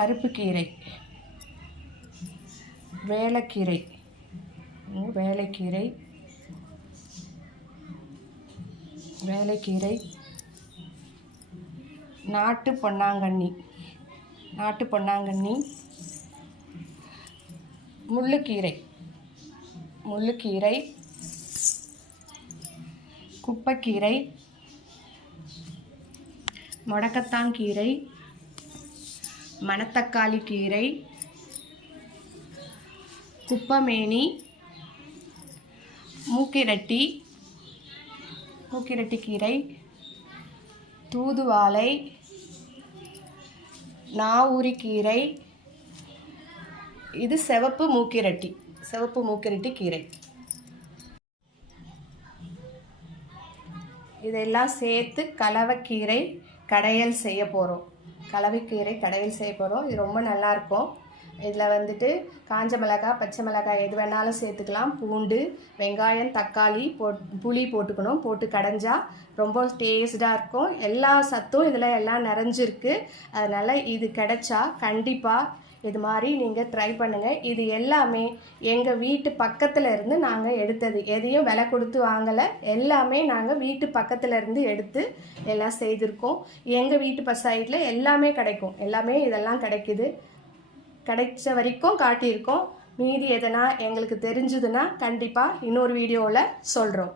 பருப்பு கீரை, வேலைக்கீரை, வேலைக்கீரை, வேலைக்கீரை, நாட்டு பொன்னாங்கண்ணி, நாட்டு பொன்னாங்கண்ணி, முள்ளுக்கீரை, முள்ளுக்கீரை, குப்பைக்கீரை, முடக்கத்தாங்கீரை, மணத்தக்காளி கீரை, குப்பமேனி, மூக்கிரட்டி, மூக்கிரட்டி கீரை, தூதுவாழை, நாவூரிக்கீரை, இது சிவப்பு மூக்கிரட்டி, சிவப்பு மூக்கிரட்டி கீரை. இதெல்லாம் சேர்த்து கலவைக்கீரை கடையல் செய்ய போகிறோம். கலவைக்கீரை கடையல் செய்ய போகிறோம். இது ரொம்ப நல்லாயிருக்கும். இதில் வந்துட்டு காஞ்ச மிளகாய், பச்சை மிளகாய் எது வேணாலும் சேர்த்துக்கலாம். பூண்டு, வெங்காயம், தக்காளி புளி போட்டுக்கணும். போட்டு கடைஞ்சா ரொம்ப டேஸ்டாக இருக்கும். எல்லா சத்தும் இதில் எல்லாம் நிறைஞ்சிருக்கு. அதனால் இது கிடைச்சா கண்டிப்பாக இது மாதிரி நீங்கள் ட்ரை பண்ணுங்கள். இது எல்லாமே எங்கள் வீட்டு பக்கத்தில் இருந்து நாங்கள் எடுத்தது. எதையும் விலை கொடுத்து வாங்கலை. எல்லாமே நாங்கள் வீட்டு பக்கத்தில் இருந்து எடுத்து எல்லாம் செய்திருக்கோம். எங்கள் வீட்டு சைடில் எல்லாமே கிடைக்கும். எல்லாமே இதெல்லாம் கிடைக்குது. கிடைச்ச வரைக்கும் காட்டியிருக்கோம். மீதி எதனா எங்களுக்கு தெரிஞ்சதுன்னா கண்டிப்பாக இன்னொரு வீடியோவில் சொல்கிறோம்.